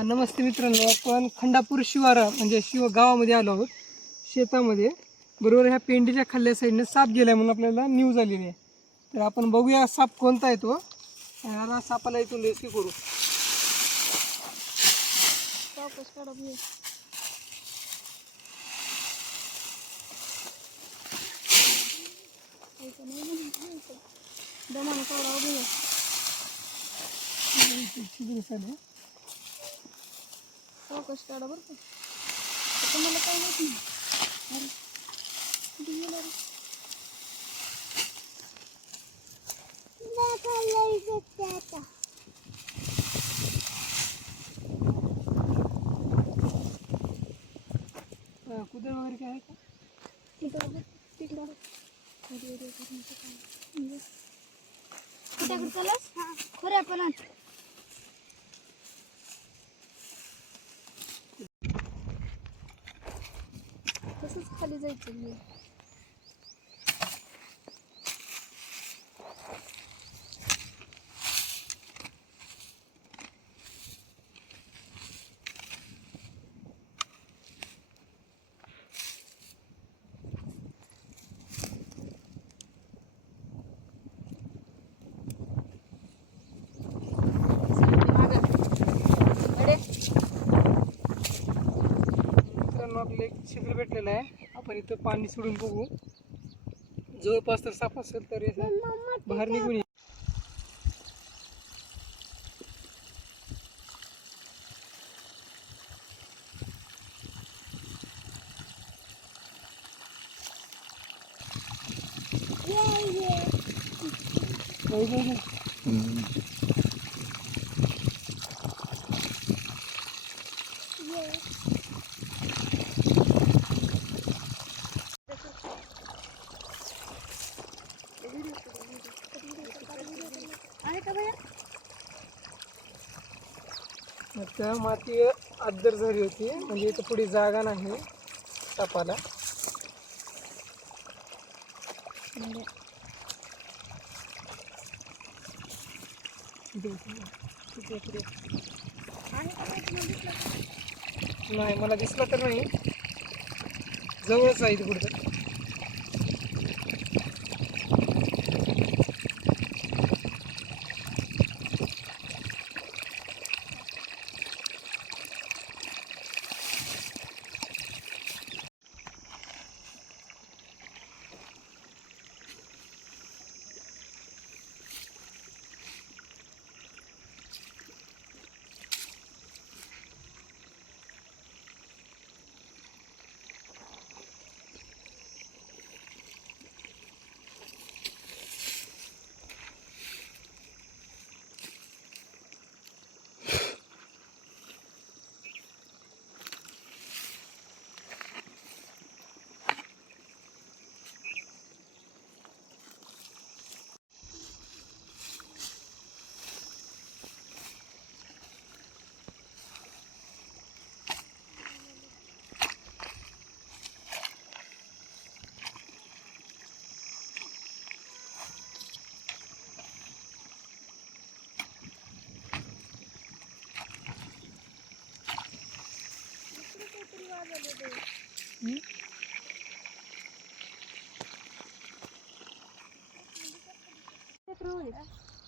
नमस्ते मित्रांनो आपण खंडापूर शिवारा म्हणजे शिव गावामध्ये आलो आहोत. शेतामध्ये. बरोबर ह्या पेंडीच्या खाल्ल्या साईडनं साप गेलाय म्हणून आपल्याला न्यूज आलेली आहे. तर आपण बघूया साप कोणता येतो सापाला इथून रेस्क्यू करू. चौकश नाही म्हणून दमानं चौकश काढा बरं का तुम्हाला काय माहीत नाही अरे कुठे गेला रे? आता कुदळ वगैरे काय आहे का इकडं तिकडं बघ. अरे, अरे, अरे, नको काय. म्हणजे. कुठ्याकडे चाललास? खऱ्या पणात तसंच खाली जायचं मी मित्रांनो आपलं एक छिद्र भेटलेलं आहे. आपण इथं पाणी सोडून बघू. जवळपास तर साफ असेल तर बाहेर निघून ये. जाऊ, जाऊ, जाऊ. आहे का भैया आता माती आदर झाली होती. म्हणजे इथं पुढे जागा नाही. तापाला. नाही मला दिसला तर नाही. जवळच आहे इथे कुठं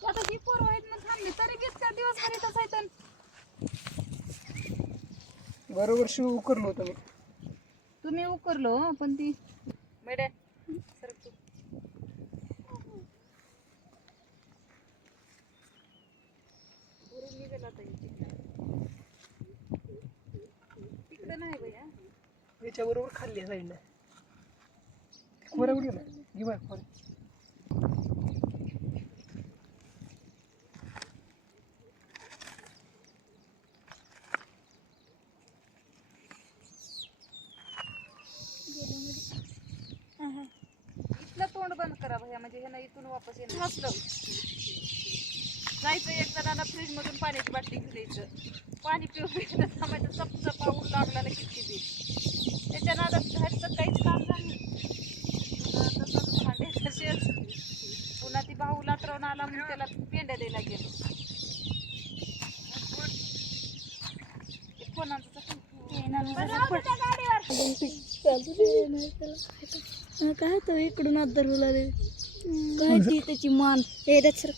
आता जी पोरं आहेत मग थांबली तरी बीच त्या दिवसभर इथंच आहेत बरोबर शिव उकरलो होतो तुम्ही उकरलो पण ती मेडे तिकडे नाही भैया याच्या बरोबर खाल्ली साईडनं खोऱ्या उडी घे खोऱ्या इथलं तोंड बंद करा भैया म्हणजे हे इथून वापस येणार हसलं जायचं एक जणांना फ्रीज मधून पाण्याची बाटली घेऊन यायचं पाणी पिऊन थांबायचं चप चप पाऊस लागला ना किती. त्याच्या नादात घरचं काहीच काम झालं तसंच भांडे तसेच पुन्हा ती भाऊ लातरवून आला म्हणून त्याला पेंड्या द्यायला गेलो. कोणाचं काय तो इकडून आदर बोलाले काय ती त्याची मान? हे सर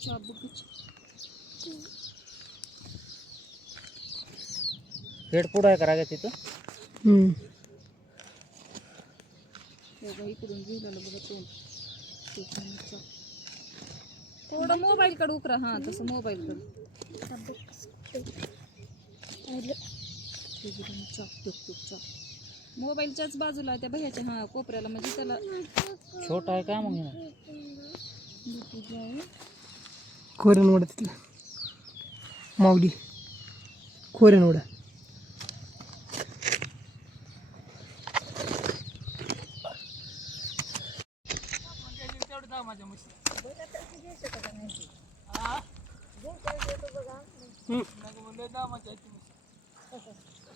चाबुकीची पेड पुढं आहे करा तिथं? हम्म. थोडं मोबाईल कडे उकरा. हा तसं मोबाईल कडे. मोबाईलच्याच बाजूला त्या भैयाच्या हा कोपऱ्याला. म्हणजे त्याला छोटा आहे का मग? खोऱ्यानवडा तिथला. माऊली. खोऱ्यानवडा.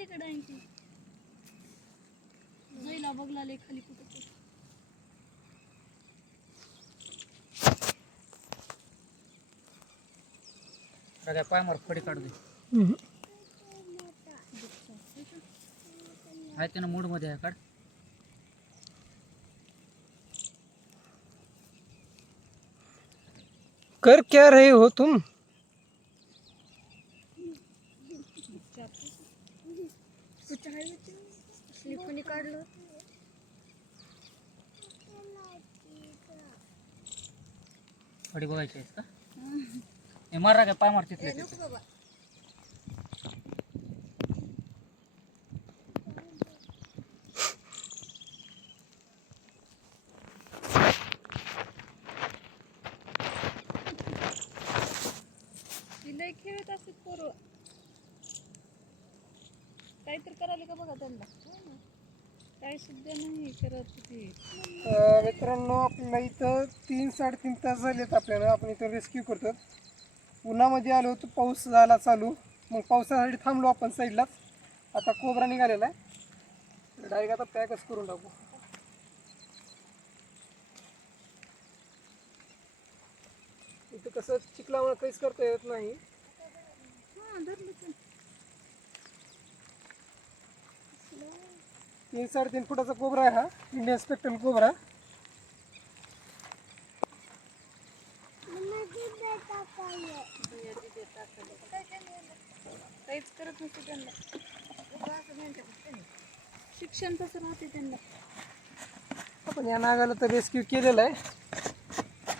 पलीकडे आहे ती जायला बघला लय खाली कुठं. सगळ्या पायमार फडी काढू दे. आहे त्यानं मूडमध्ये आहे काढ कर क्या रहे हो तुम आहेस का हे मारा काय पाय मार तिथले खेळत असत पोरं. काहीतरी करायला का बघा त्यांना? काय सुद्धा नाही करत ते अं, मित्रांनो आपल्याला इथं तीन साडेतीन तास झालेत आपल्याला. आपण इथं रेस्क्यू करतो उन्हामध्ये आलो होतो. पाऊस झाला चालू. मग पावसासाठी थांबलो आपण साईडलाच आता कोबरा निघालेला आहे. डायरेक्ट आता पॅकच करून टाकू. इथं कसं चिखलामुळे काहीच करता येत नाही. तीन साडेतीन फुटाचा कोबरा आहे हा. इंडियन स्पेक्टल कोबरा काहीच करत नसते त्यांना. शिक्षण कसं राहते त्यांना. आपण या नागाला तर रेस्क्यू केलेला आहे.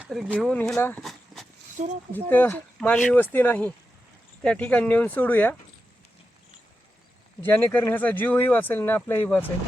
तर घेऊन ह्याला जिथं मानवी वस्ती नाही त्या ठिकाणी नेऊन सोडूया. जेणेकरून ह्याचा जीवही वाचेल आणि आपलाही वाचेल.